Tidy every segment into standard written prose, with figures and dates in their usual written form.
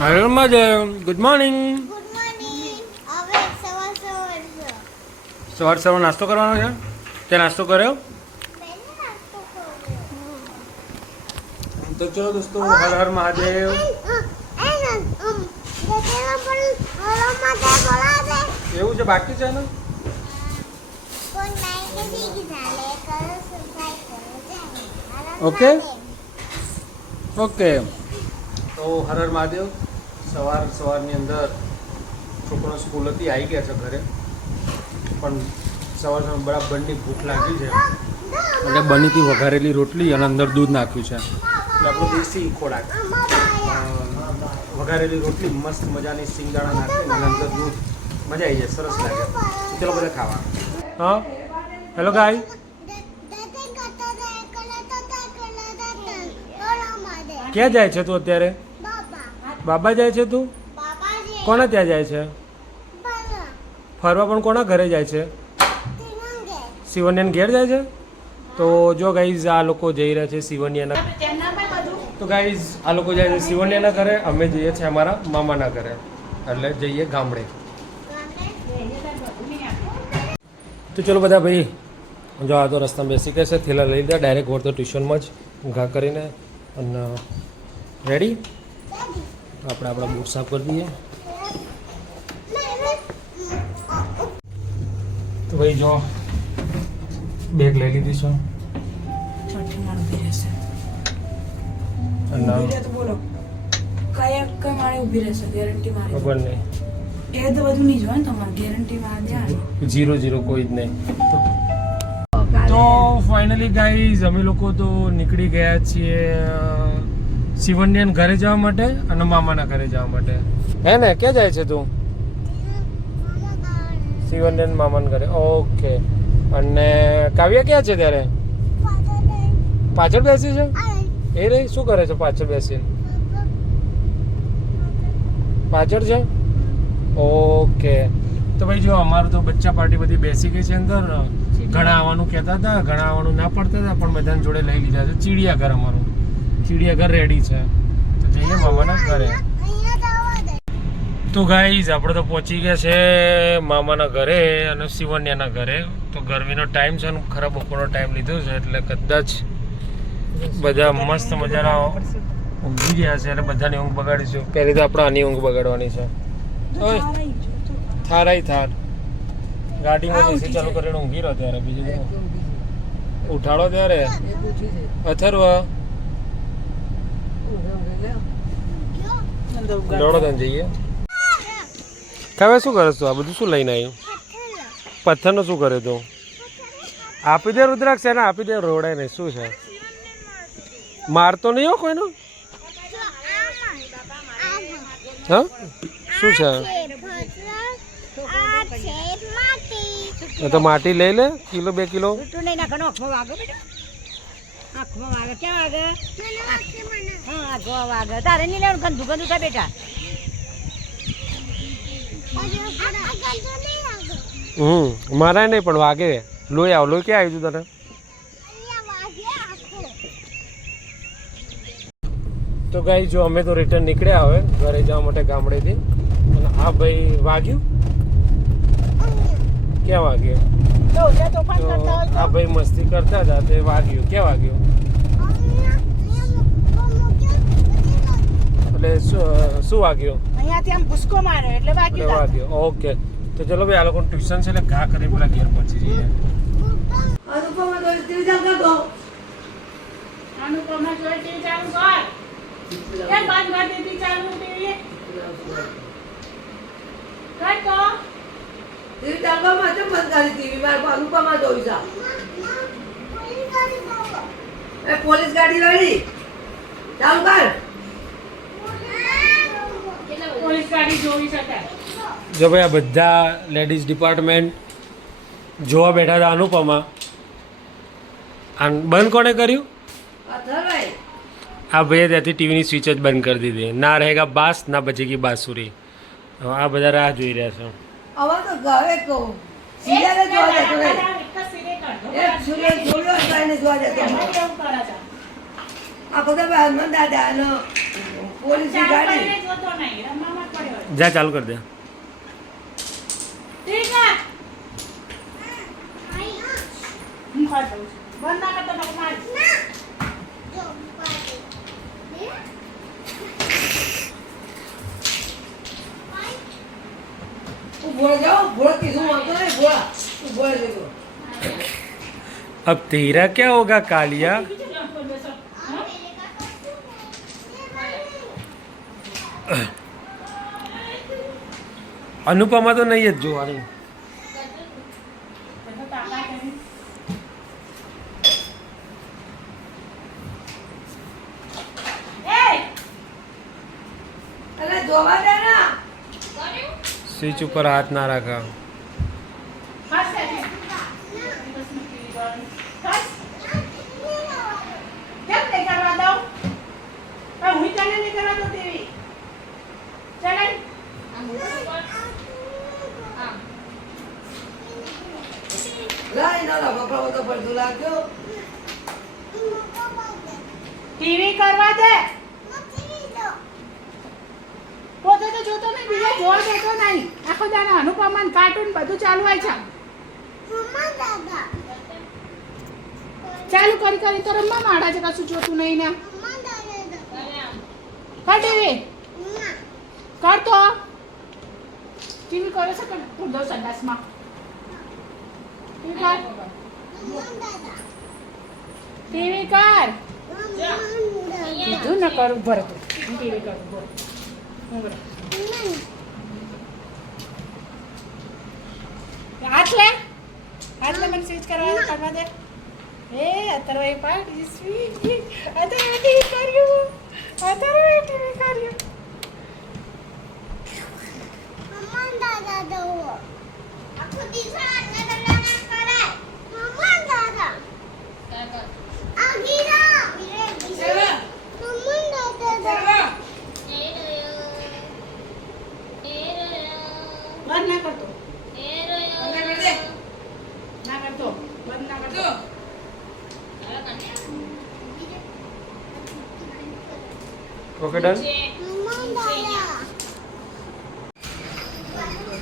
Hello Mahadev, good morning. Good morning. હવે સવાર નાસ્તો કરવાનો છે. તે નાસ્તો કર્યો? પહેલા નાસ્તો કર્યો. તો ચલો દોસ્તો, હર હર મહાદેવ. એવું છે, બાકી છે ને? Okay okay. તો હર હર મહાદેવ. સવારની અંદર છોકરો સ્કૂલેથી આવી ગયા છે ઘરે, પણ સવાર બરાબરની ભૂખ લાગી છે એટલે બનીથી વઘારેલી રોટલી અને અંદર દૂધ નાખ્યું છે એટલે આપણો દેશી ખોરાક. વઘારેલી રોટલી મસ્ત મજાની સિંગદાણા નાખીને અને અંદર દૂધ, મજા આવી જાય, સરસ લાગે. ચલો બધા ખાવા. હા, હેલો ગાય. ક્યાં જાય છે તું અત્યારે? બાબા જાય છે તું? કોના ત્યાં જાય છે? ફરવા પણ કોના ઘરે જાય છે? શિવન્યાના ઘેર જાય છે. તો જો ગાઈઝ આ લોકો જઈ રહ્યા છે શિવન્યાના. તો ગાઈઝ આ લોકો જાય છે શિવન્યાના ઘરે, અમે જઈએ છીએ અમારા મામાના ઘરે, એટલે જઈએ ગામડે. તો ચલો બધા ભાઈ, જો આ તો રસ્તામાં બેસી ગયા છે, થેલા લઈ લીધા, ડાયરેક્ટ વળતો ટ્યુશનમાં જ ઘા કરીને. અને રેડી? આપણે આપણા બૂટ સાફ કરી દઈએ. તો ભાઈ જો બેગ લઈ લીધી છે બોલો કયા મારે ઊભી રહેશે ગેરંટી મારી ખબર નહીં. એ તો બધું નહીં જોવાનું તમારે ગેરંટી મારે 0 કોઈ જ નહીં. તો ફાઇનલી ગાઈઝ અમે લોકો તો નીકળી ગયા છીએ શિવન્યાના ઘરે જવા માટે અને મામાના ઘરે જવા માટે. હે ને, ક્યાં જાય છે તું? શિવન્યાના મામાના ઘરે. ઓકે. અને કાવ્યા ક્યાં છે ત્યારે? પાછળ બેસી છે એ રે? શું કરે છે પાછળ બેસીને? પાછળ છે. ઓકે. તો ભાઈ જો અમારું તો બચ્ચા પાર્ટી બધી બેસી ગઈ છે અંદર. ઘણા આવવાનું કહેતા હતા, ઘણા આવવાનું ના પડતા હતા, પણ બધાને જોડે લઈ લીધા છે. ચિડિયાઘર, અમારું ચિડિયાઘર રેડી છે. તો જઈએ મામાના ઘરે. તો ગાઈઝ આપણે તો પહોંચી ગયા છે મામાના ઘરે અને શિવન્યાના ઘરે. તો ગરમીનો ટાઈમ છે ને ખરાબ બપોરનો ટાઈમ લીધો છે એટલે કદાચ બધા મસ્ત મજાના ઊંઘી ગયા છે અને બધાની ઊંઘ બગાડીશું. પહેલી તો આપણે આની ઊંઘ બગાડવાની છે. થાર ગાડીમાં એસી ચાલુ કરીને ઊંઘી રહ્યો ત્યારે, બીજું ઉઠાડો ત્યારે અથર્વ દોડો તને જઈએ. હવે શું કરે તું? આ બધું શું લઈને આવ્યું? પથ્થરનો શું કરે તું? આપી દે રુદ્રાક્ષ, એને આપી દે, રોડાય નહીં. શું છે? મારતો નહીં હો કોઈનો. હા, શું છે? તો માટી લઈ લે, 1-2 કિલો. તારે નહીં લેવાનું, ગંદુ થાય બેટા. મારા નહીં પણ વાગે. લોહી આવ, લોહી ક્યાં આવ્યું તને? તો ગાઈ જો અમે તો રિટર્ન નીકળ્યા હવે ઘરે જવા માટે ગામડેથી. અને આ ભાઈ વાગ્યું. ક્યાં વાગ્યું? તો આ ભાઈ મસ્તી કરતા હતા તે વાગ્યું. ક્યાં વાગ્યું? એટલે શું વાગ્યું? અહીંયાથી આમ ભૂસકો માર્યો એટલે વાગ્યું. ઓકે. તો ચલો ભાઈ, આ લોકો ટ્યુશન છે એટલે ઘા કરી પેલા ઘેર પહોંચી જઈએ. અનુપમા જોઈ ટીવી ચાલુ કર. અનુપમા જોઈ ટીવી ચાલુ કર. કેમ બંધ કરી દીધી ચાલુ ટીવી? કર તો. ટીવી ચાલુ માં તો બંધ કરી ટીવી માર અનુપમા જોઈ જા. એ પોલીસ ગાડી રેડી. ચાલુ કર. પોલીસ ગાડી જોઈ શકાય. જો ભાઈ આ બધા લેડીઝ ડિપાર્ટમેન્ટ જોવા બેઠા હતા અનુપમા. બંધ કોણે કર્યું? આ ભાઈએ ત્યાંથી ટીવીની સ્વિચ જ બંધ કરી દીધી. ના રહેગા બાસ ના બચેગી બાંસુરી. આ બધા રાહ જોઈ રહ્યા છે. હવે તો ઘરે કહું સીધા જોવા જતો રે. એક સુરેશ જોડ્યો કાઈને જોવા જતો. આ બધા હનુમાન દાદાનો પોલીસની ગાડી જોતો નહીં રમવામાં જ પડ્યો હોય. જા ચાલુ કરી દે. ઠીક છે હું ખાઈ દઉં છું. બંધ ના કરતો તો મારી જો પાડી દે તું બોલે જાઓ બોલે કીધું વાંધો નહીં બોલા તું બોલે દેખો अब तेरा क्या होगा कालिया? બીજું કામ પર બેસો હા? मेरे का कौन है ये अनुपमा तो नहीं है જોવાની. બધું તાકાત એની. એ અરે જોવા દે ના સ્વિચ ઉપર હાથ ના રાખા. હશે ને? હસ. કેમ નહીં કરવા દઉં? પણ હું તને નહીં કરવા દઉં તેવી. ચાલે. લાઈ ના બકરા બધો પડતું લાગ્યો ટીવી કરવા દે. પોતે તો જોતો નહીં બીજા જોવા દેતો નહીં. આખો દાડો અનુપમા ને કાર્ટૂન બધું ચાલુ હોય છે. ચાલુ કરી તો રમવા માંડા છે કશું જોતું નહીં ને. કર ટીવી કર તો ટીવી કરે છે કે તું દો સંડાસમાં ટીવી કર ટીવી કર કીધું ન કરું ભરે તું ટીવી કરું બોલ હાથ લે મને સ્વિચ કરવા દે એ અત્યારે પાર્ટી સ્વીટ અત્યારે ટીવી કર્યું આખો દિવસ આટલા દલ્લા ના કરાય મમ્મા દાદા આગીરા મમ્મા દાદા બંધ ના કરતો ના કરતો બંધ ના કરતો ઓકે ડન. મમ્મા દાદા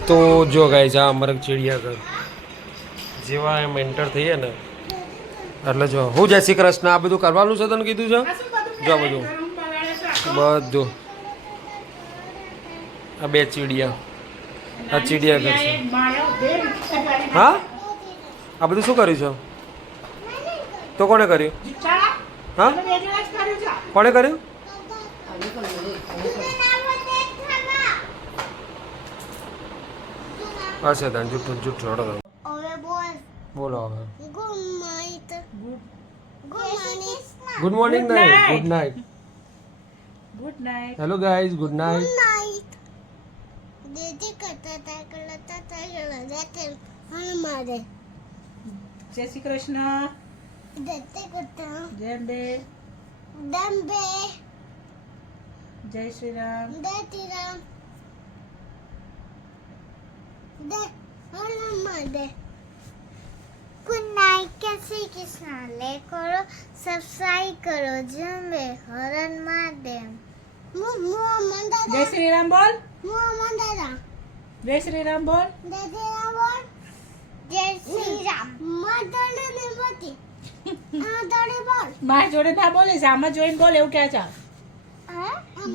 તો જો ગાઈસ આ અમરક ચિડિયાઘર જેવા એમ એન્ટર થઈએ ને એટલે જો હું જય શ્રી કૃષ્ણ આ બધું કરવાનું છે તને કીધું છે આ શું બધું જો બધું. ગરમ બગાડે છે આખો? બધું આ બે ચીડિયા આ ચિડિયાઘર છે. માળો બે રિક્ષા ગાડી હા આ બધું શું કર્યું છે તો કોણે કર્યું? ચાલા હા બે જણા જ કર્યું છે કોણે કર્યું? અચ્છા તને જૂઠું જૂઠું હડો તમે. હવે બોલ બોલો હવે. Good night good morning good morning Good નહીં night. Good night. Good night hello guys good night. Good night દેદી કરતા રહેતે હણ મારે જય શ્રી કૃષ્ણ દેતે કરતા જય અંબે દંબે જય શ્રી રામ દેતીરામ દે હણ મારે ગુડ નાઈટ કેસી કિસના લે કરો સબસ્ક્રાઇબ કરો જંબે હરણ મારે મુ મંદા જય શ્રી રામ બોલ મુ મંદા જય શ્રી રામ બોલ દેતીરામ બોલ જય શ્રી રામ મદલે ને બતી આ દડે બોલ મારી જોડે ના બોલીશ આમાં જોઈને બોલ એવું ક્યાં છે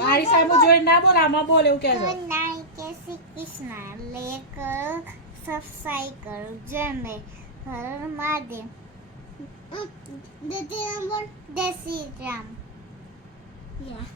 મારી સામે જોઈને ના બોલ આમાં બોલ એવું ક્યાં છે ગુડ નાઈટ કેસી કિસના લે કરો સબસ્ક્રાઇબ કરો જંબે હરણ મારે દેતીરામ બોલ જય શ્રી રામ યા